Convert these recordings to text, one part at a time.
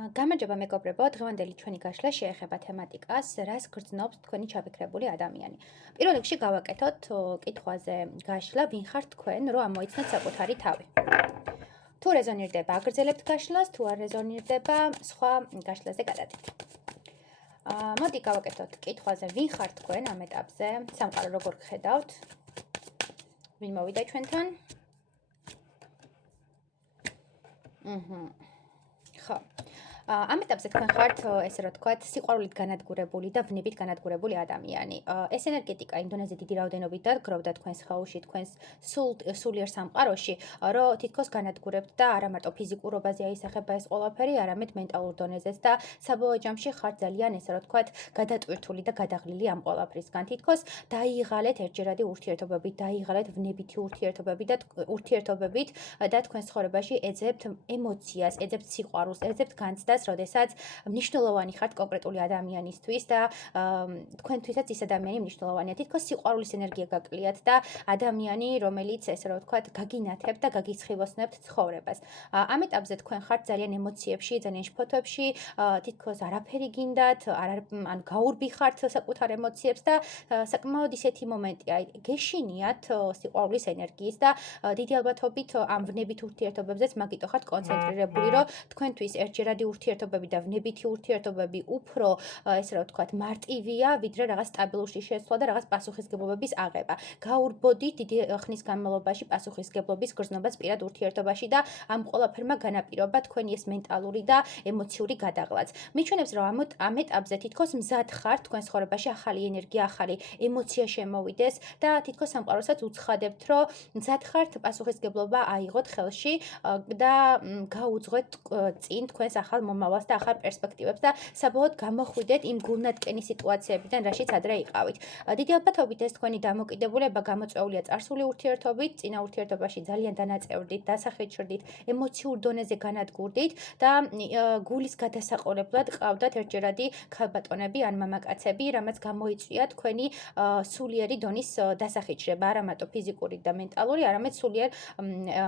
გამარჯობა მეგობრებო, დღევანდელი ჩვენი გაშლა შეეხება თემატიკას, რას გრძნობს თქვენი ჩაფიქრებული ადამიანი. პირველ რიგში გავაკეთოთ კითხვაზე გაშლა, ვინ ხართ თქვენ, რომ ამოიცნოთ საკუთარი თავი. თუ რეზონირდება, აგრძელებთ გაშლას, თუ არ რეზონირდება, სხვა გაშლაზე გადადით. მოდი გავაკეთოთ კითხვაზე, ვინ ხართ თქვენ ამ ეტაპზე, სამყარო როგორ გხედავთ, ვინ მოვიდა ჩვენთან? ხო. ამ ეტაპზე თქვენ ხართ, ესე რომ თქვათ, სიყვარულით განადგურებული და ვნებით განადგურებული ადამიანი. ეს ენერგეტიკა იმდენაზე დიდი რაოდენობით დაგროვდა თქვენს ხეულში, თქვენს სულიერ სამყაროში, რომ თითქოს განადგურებთ და არა მარტო ფიზიკურობაზე აისახება ეს ყველაფერი, არამედ მენტალურ დონეზეც და საბოლოო ჯამში ხართ ძალიან, ესე რომ თქვათ, გადატვირთული და გადაღლილი ამ ყველაფრისგან. თითქოს დაიღალეთ ერთჯერადი ურთიერთობებით, დაიღალეთ ვნებითი ურთიერთობებით და თქვენს ცხოვრებაში ეძებთ ემოციას, ეძებთ სიყვარულს, ეძებთ განცდას, როდესაც მნიშვნელოვანი ხართ კონკრეტული ადამიანისთვის და თქვენთვისაც ის ადამიანი მნიშვნელოვანია. თითქოს სიყვარულის ენერგია გაკლიათ და ადამიანი, რომელიც ესე რომ ვთქვათ, გაგინათებთ და გაგისხივოსნებთ ცხოვრებას. ამ ეტაპზე თქვენ ხართ ძალიან ემოციებში, ძალიან შფოთვებში, თითქოს არაფერი გინდათ, ანუ გაურბიხართ საკუთარ ემოციებს და საკმაოდ ისეთი მომენტია, გეშინიათ სიყვარულის ენერგიის და დიდი ალბათობით ამ ვნებით ურთიერთობებზეც მაგიტო ხართ კონცენტრირებული, რომ თქვენთვის ერთჯერადი ურთიერთობები და ვნებითი ურთიერთობები უფრო ესე რა ვთქვათ მარტივია, ვიდრე რაღაც სტაბილურში შესვლა და რაღაც პასუხისგებლობების აღება. გაურბოდით დიდი ხნის განმავლობაში პასუხისგებლობის გრძნობას პირად ურთიერთობაში და ამ ყველაფერმა განაპირობა თქვენი ეს მენტალური და ემოციური გადაღლაც. მიჩვენებს, რომ ამ ეტაპზე თითქოს მზად ხართ თქვენ ცხოვრებაში ახალი ენერგია, ახალი ემოცია შემოვიდეს და თითქოს სამყაროსაც უცხადებთ, რომ მზად ხართ პასუხისგებლობა აიღოთ ხელში და გაუძღვეთ წინ თქვენს ახალ მომავალს და ახალ პერსპექტივებს და საბოლოოდ გამოხვიდეთ იმ გულნათკენი სიტუაციებიდან, რაშიც ადრე იყავით. დიდი ალბათობით ეს თქვენი დამოკიდებულება გამოწვეულია წარსული ურთიერთობით, წინა ურთიერთობაში ძალიან დანაწევრდით, დასახეჩრდით, ემოციურ დონეზე განადგურდით და გულის გადასაყოლებლად ყავდათ ერთჯერადი ქალბატონები ან მამაკაცები, რამაც გამოიწვია თქვენი სულიერი დონის დასახეჩრება, არა მარტო ფიზიკური და მენტალური, არამედ სულიერ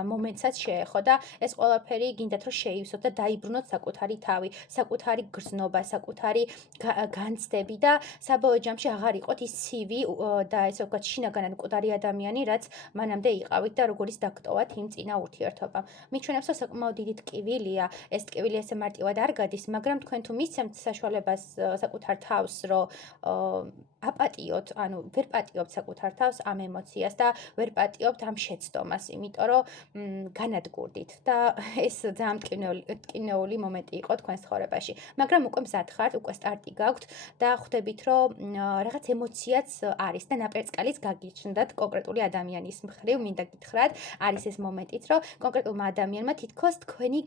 მომენტსაც შეეხო და ეს ყველაფერი გინდათ რომ შეივსოთ და დაიბრუნოთ საკუთარი თავი, საკუთარი გრძნობა, საკუთარი განცდები და საბოლოო ჯამში აღარ იყოთ ის ცივი და ესე ვთქვათ შინაგანად მკვდარი ადამიანი, რაც მანამდე იყავით და როგორიც დაგტოვათ იმ წინა ურთიერთობამ. მიჩვენებს, რომ საკმაოდ დიდი ტკივილია, ეს ტკივილი ესე მარტივად არ გადის, მაგრამ თქვენ თუ მისცემთ საშუალებას საკუთარ თავს, რომ აპატიოთ, ანუ ვერ პატიობთ საკუთარ თავს ამ ემოციას და ვერ პატიობთ ამ შეცდომას, იმიტომ რომ განადგურდით და ეს ძალიან მტკივნეული მომენტი იყო თქვენ ცხოვრებაში. მაგრამ უკვე მზად ხართ, უკვე სტარტი გაქვთ და ხვდებით, რომ რაღაც ემოციაც არის და ნაპერწკალიც გაგიჩნდათ კონკრეტული ადამიანის მხრივ, მინდა გითხრათ, არის ეს მომენტიც, რომ კონკრეტულმა ადამიანმა თითქოს თქვენი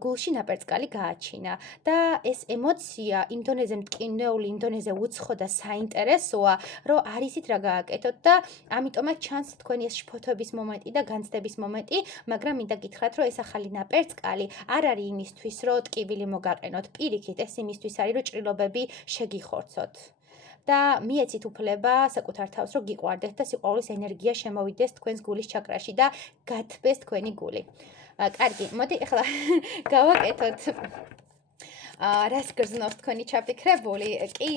გულში ნაპერწკალი გააჩინა და ეს ემოცია იმ დონეზე მტკივნეული, იმ დონეზე უცხო და საინტერესოა, რომ არ იცით რა გააკეთოთ და ამიტომაც ჩანს თქვენი ეს შფოთვების მომენტი და განცდების მომენტი, მაგრამ მინდა გითხრათ, რომ ეს ახალი ნაპერწკალი არ არის იმისთვის, რომ ტკივილი მოგაყენოთ, პირიქით, ეს იმისთვის არის, რომ ჭრილობები შეგიხორცოთ. და მიეცით უფლება საკუთარ თავს, რომ გიყვარდეთ და სიყვარულის ენერგია შემოვიდეს თქვენს გულის ჩაკრაში და გათბეს თქვენი გული. კარგი, მოდი ახლა გავაკეთოთ რას გრძნობს თქვენი ჩაფიქრებული? კი,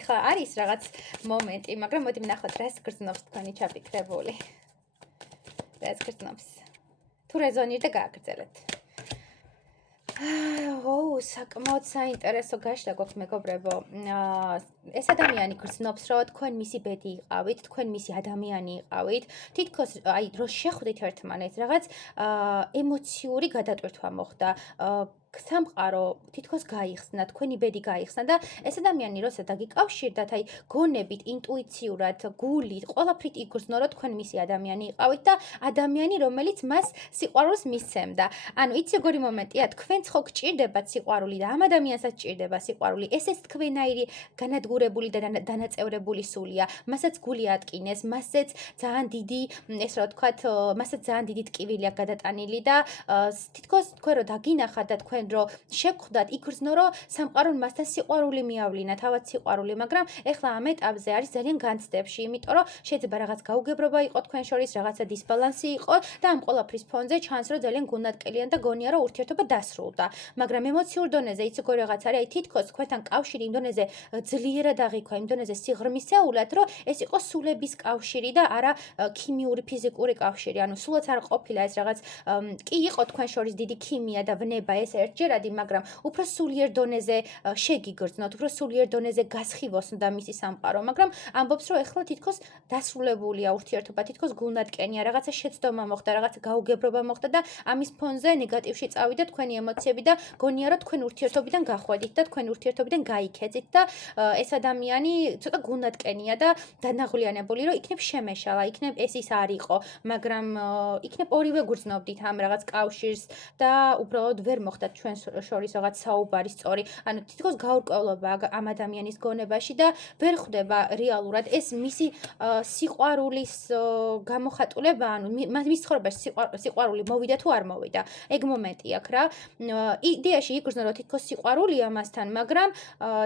ახლა არის რაღაც მომენტი, მაგრამ მოდი ვნახოთ, რას გრძნობს თქვენი ჩაფიქრებული. რას გრძნობს? თუ რეზონირდა, გააგრძელეთ. საკმაოდ საინტერესო გაშლა გვაქვს მეგობრებო. ეს ადამიანი გრძნობს, რომ თქვენ მისი ბედი იყავით, თქვენ მისი ადამიანი იყავით, თითქოს აი რო შეხვდით ერთმანეთს, რაღაც ემოციური გადატვირთვა მოხდა. სამყარო თითქოს გაიხსნა, თქვენი ბედი გაიხსნა და ეს ადამიანი როცა დაგიკავშირდათ, აი გონებით, ინტუიციურად, გულით, ყველაფრით იგრძნო, რომ თქვენ მისი ადამიანი იყავით და ადამიანი, რომელიც მას სიყვარულს მისცემდა. ანუ იცი როგორი მომენტია, თქვენც ხო გჭირდებათ სიყვარული და ამ ადამიანსაც ჭირდება სიყვარული. ესეც თქვენაირი განადგურებული და დანაწევრებული სულია. მასაც გული ატკინეს, მასაც ძალიან დიდი, ეს რა ვთქვათ, მასაც ძალიან დიდი ტკივილი აქვს გადატანილი და თითქოს თქვენ რო დაგინახათ და თქვენ თქვენ რომ შეგხვდათ, იგრძნო რომ სამყარომ მასთან სიყვარული მიავლინა, თავად სიყვარული, მაგრამ ეხლა ამ ეტაპზე არის ძალიან განცდებში, იმიტომ რომ შეიძლება რაღაც გაუგებრობა იყო თქვენ შორის, რაღაცა დისბალანსი იყო და ამ ყველაფრის ფონზე ჩანს რომ ძალიან გულნატკელიან და გონია რომ ურთიერთობა დასრულდა. მაგრამ ემოციურ დონეზე იცი როგორ რაღაც არის, აი თითქოს თქვენთან კავშირი იმ დონეზე ძლიერად აღიქვა, იმ დონეზე სიღრმისეულად, რომ ეს იყო სულების კავშირი და არა ქიმიური, ფიზიკური კავშირი. ანუ სულაც არ ყოფილა ეს რაღაც კი იყო თქვენ შორის დიდი ქიმია და ვნება ეს ერთჯერადი, მაგრამ უფრო სულიერ დონეზე შეგიგრძნოთ, უფრო სულიერ დონეზე გასხივოს და მისი სამყარო, მაგრამ ამბობს რომ ეხლა თითქოს დასრულებულია ურთიერთობა, თითქოს გულნატკენია, რაღაცა შეცდომა მოხდა, რაღაცა გაუგებრობა მოხდა და ამის ფონზე ნეგატივში წავიდა თქვენი ემოციები და გონია რომ თქვენ ურთიერთობიდან გახვედით და თქვენ ურთიერთობიდან გაიქეცით და ეს ადამიანი ცოტა გულნატკენია და დანაღლიანებული რომ იქნებ შემეშალა, იქნებ ეს ის არ იყო, მაგრამ იქნებ ორივე გრძნობდით ამ რაღაც კავშირს და უბრალოდ ვერ მოხდათ ჩვენ შორის რაღაც საუბარი სწორი. ანუ თითქოს გაურკვევლობა ამ ადამიანის გონებაში და ვერ ხვდება რეალურად ეს მისი სიყვარულის გამოხატულება, ანუ მის ცხოვრებაში სიყვარული მოვიდა თუ არ მოვიდა. ეგ მომენტი აქვს რა. იდეაში იგრძნო რომ თითქოს სიყვარულია მასთან, მაგრამ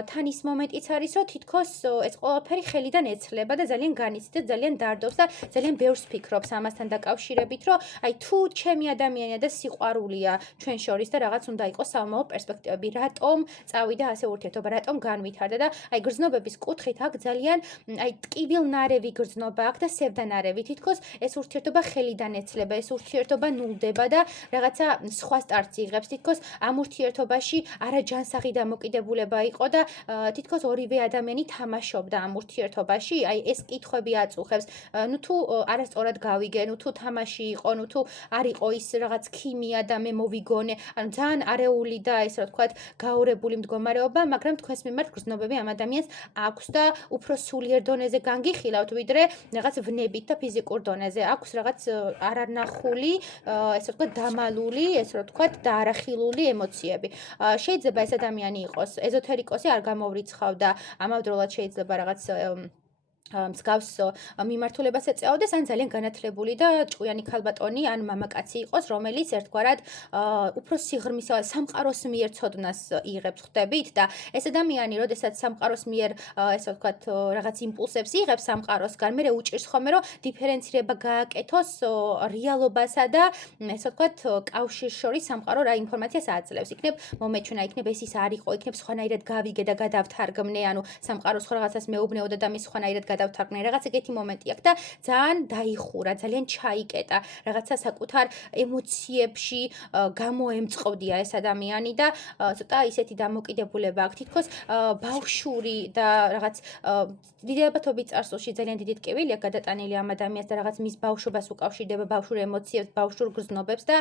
თან ის მომენტიც არის რომ თითქოს ეს ყველაფერი ხელიდან ეცლება და ძალიან განიცდის და ძალიან დარდობს და ძალიან ბევრს ფიქრობს ამასთან დაკავშირებით, რომ აი თუ ჩემი ადამიანია და სიყვარულია ჩვენ შორის და რაღაც უნდა იყოს სამომავლო პერსპექტივები, რატომ წავიდა ასე ურთიერთობა, რატომ განვითარდა და აი გრძნობების კუთხით აქ ძალიან აი ტკივილნარევი გრძნობა აქვს და სევდანარევი. თითქოს ეს ურთიერთობა ხელიდან ეცლება, ეს ურთიერთობა ნულდება და რაღაცა სხვა სტარტს იღებს. თითქოს ამ ურთიერთობაში არაჯანსაღი დამოკიდებულება იყო და თითქოს ორივე ადამიანი თამაშობდა ამ ურთიერთობაში. აი ეს კითხვები აწუხებს. ნუ თუ არასწორად გავიგე, ნუ თუ თამაში იყო, ნუ თუ არ იყო ის რაღაც ქიმია და მე მოვიგონე. ანუ ძალიან არეული და ესე რა ვთქვათ, გაურებული მდგომარეობა, მაგრამ თქვენს მიმართ გრძნობები ამ ადამიანს აქვს და უფრო სულიერ დონეზე განგიხილავთ, ვიდრე რაღაც ვნებით და ფიზიკურ დონეზე. აქვს რაღაც არანახული, ესე ვთქვათ, დამალული, ესე რა ვთქვათ, და არახილული ემოციები. შეიძლება ეს ადამიანი იყოს ეზოთერიკოსი, არ გამოვრიცხავდა, ამავდროულად შეიძლება რაღაც მსგავს მიმართულებას ეწეოდეს, ან ძალიან განათლებული და ჭკვიანი ქალბატონი, ან მამაკაცი იყოს, რომელიც ერთგვარად უფრო სიღრმისეულად სამყაროს მიერ ცოდნას იღებს, ხვდებით და ეს ადამიანი, როდესაც სამყაროს მიერ, ესე ვთქვათ, რაღაც იმპულსებს იღებს სამყაროსგან, მერე უჭირს ხოლმე, რომ დიფერენცირება გააკეთოს რეალობასა და ესე ვთქვათ, კავშირს შორის სამყარო რა ინფორმაციას აძლევს. იქნებ მომეჩვენა, იქნებ ეს ის არ იყო, იქნებ სხვანაირად გავიგე და გადავთარგმნე, ანუ სამყარო სხვა რაღაცას მეუბნეოდა და მის სხვანაირად გადავთარგმნე, რაღაც ეგეთი მომენტი აქვს და ძალიან დაიხურა, ძალიან ჩაიკეტა, რაღაცა საკუთარ ემოციებში გამოემწყოდია ეს ადამიანი და ცოტა ისეთი დამოკიდებულება აქვს, თითქოს ბავშვური და რაღაც დიდებათობით წარსულში ძალიან დიდი ტკივილი აქვს გადატანილი ამ ადამიანს და რაღაც მის ბავშვობას უკავშირდება, ბავშვურ ემოციებს, ბავშვურ გრძნობებს და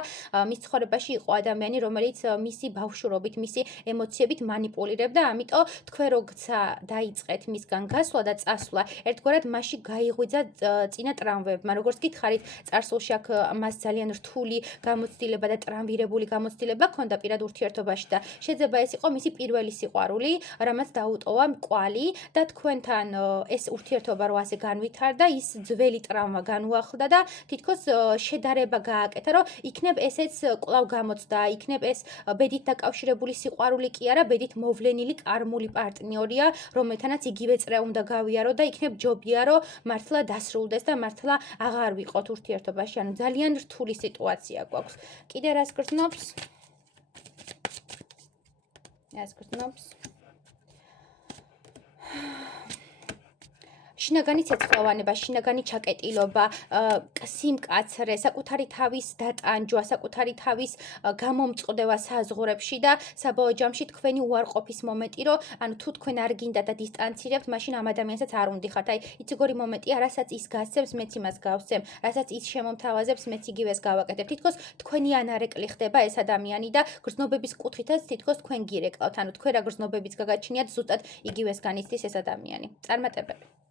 მის ცხოვრებაში იყო ადამიანი, რომელიც მისი ბავშვურობით, მისი ემოციებით манипуლირებდა, ამიტომ თქვენ როცა დაიწყეთ მისგან გასვლა და წასვლა, ერთგვარად მასში გაიღვიძა წინა ტრამვებმა. როგორც გითხარით, წარსულში აქ მას ძალიან რთული გამოცდილება და ტრამვირებული გამოცდილება ჰქონდა პირად ურთიერთობაში და შეიძლება ეს იყო მისი პირველი სიყვარული, რამაც დაუტოვა კვალი და თქვენთან ეს ურთიერთობა რო ასე განვითარდა, ის ძველი ტრამვა განუახლდა და თითქოს შედარება გააკეთა, რომ იქნებ ესეც კვლავ გამოცდა, იქნებ ეს ბედით დაკავშირებული სიყვარული კი არა, ბედით მოვლენილი კარმული პარტნიორია, რომელთანაც იგივე წრე უნდა გავიარო და იქნებ ჯობია, რომ მართლა დასრულდეს და მართლა აღარ ვიყოთ ურთიერთობაში. ანუ ძალიან რთული სიტუაცია გვაქვს. კიდე რას გრძნობს? შინაგანი ცეცხლოვანება, შინაგანი ჩაკეტილობა, სიმკაცრე, საკუთარი თავის დატანჯვა, საკუთარი თავის გამომწყდება საზღვრებში და საბოლოო ჯამში თქვენი უარყოფის მომენტი, რომ ანუ თუ თქვენ არ გინდა და დისტანცირებთ, მაშინ ამ ადამიანსაც არ უნდიხართ. აი, იცი როგორი მომენტია, რასაც ის გასცემს, მეც იმას გავსცემ, რასაც ის შემომთავაზებს, მეც იგივეს გავაკეთებ. თითქოს თქვენი ანარეკლი ხდება ეს ადამიანი და გრძნობების კუთხითაც თითქოს თქვენ გირეკლავთ. ანუ თქვენ რა გრძნობებიც გაგაჩნიათ, ზუსტად იგივეს განიცდის ეს ადამიანი. წარმატებები.